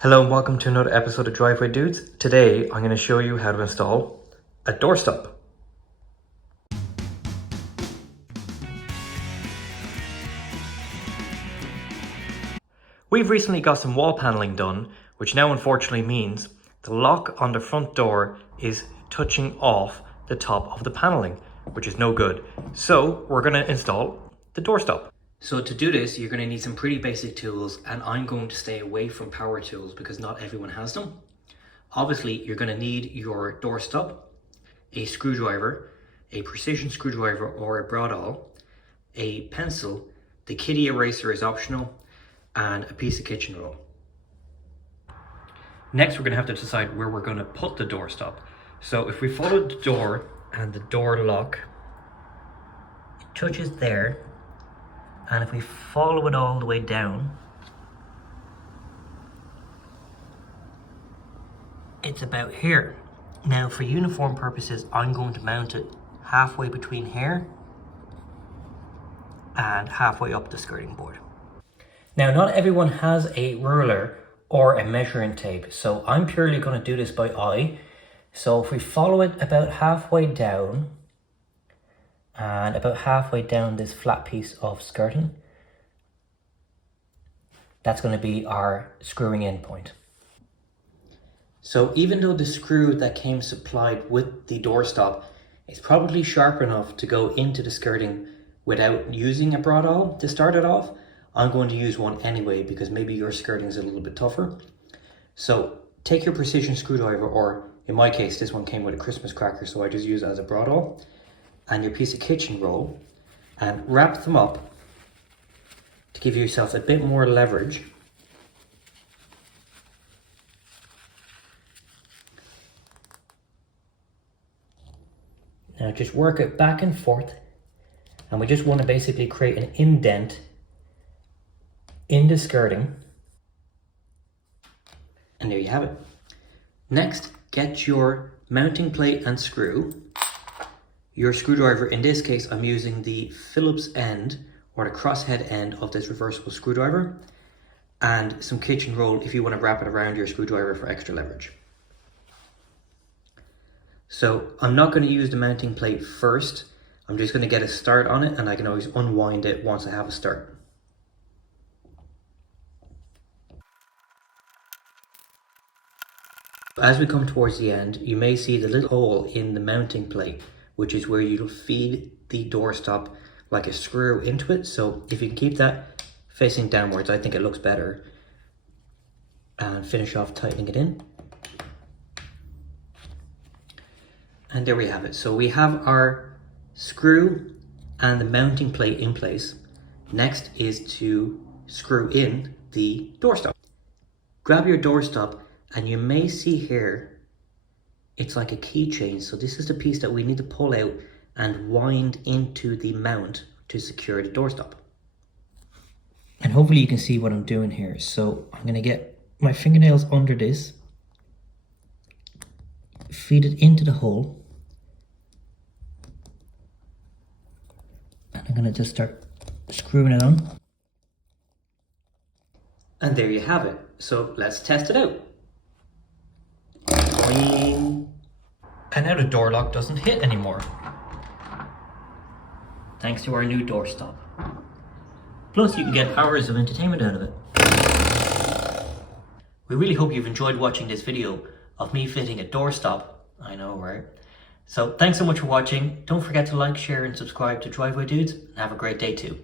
Hello and welcome to another episode of Driveway Dudes. Today I'm going to show you how to install a doorstop. We've recently got some wall paneling done, which now unfortunately means the lock on the front door is touching off the top of the paneling, which is no good. So we're going to install the doorstop. So to do this, you're going to need some pretty basic tools, and I'm going to stay away from power tools because not everyone has them. Obviously, you're going to need your doorstop, a screwdriver, a precision screwdriver or a bradawl, a pencil, the kiddie eraser is optional, and a piece of kitchen roll. Next, we're going to have to decide where we're going to put the doorstop. So if we follow the door and the door lock, it touches there. And if we follow it all the way down, it's about here. Now for uniform purposes, I'm going to mount it halfway between here and halfway up the skirting board. Now not everyone has a ruler or a measuring tape, so I'm purely going to do this by eye. So if we follow it about halfway down, and about halfway down this flat piece of skirting, that's going to be our screwing in point. So even though the screw that came supplied with the doorstop is probably sharp enough to go into the skirting without using a bradawl to start it off, I'm going to use one anyway because maybe your skirting is a little bit tougher. So take your precision screwdriver, or in my case this one came with a Christmas cracker, so I just use it as a bradawl, and your piece of kitchen roll, and wrap them up to give yourself a bit more leverage. Now just work it back and forth, and we just want to basically create an indent in the skirting. And there you have it. Next, get your mounting plate and screw. Your screwdriver, in this case, I'm using the Phillips end or the crosshead end of this reversible screwdriver, and some kitchen roll if you want to wrap it around your screwdriver for extra leverage. So I'm not going to use the mounting plate first. I'm just going to get a start on it, and I can always unwind it once I have a start. As we come towards the end, you may see the little hole in the mounting plate, which is where you'll feed the doorstop like a screw into it. So if you can keep that facing downwards, I think it looks better. And finish off tightening it in. And there we have it. So we have our screw and the mounting plate in place. Next is to screw in the doorstop. Grab your doorstop, and you may see here, it's like a keychain. So this is the piece that we need to pull out and wind into the mount to secure the doorstop. And hopefully you can see what I'm doing here. So I'm going to get my fingernails under this, feed it into the hole, and I'm going to just start screwing it on. And there you have it. So let's test it out. And now the door lock doesn't hit anymore, thanks to our new doorstop. Plus you can get hours of entertainment out of it. We really hope you've enjoyed watching this video of me fitting a doorstop. I know, right? So thanks so much for watching. Don't forget to like, share and subscribe to Driveway Dudes, and have a great day too.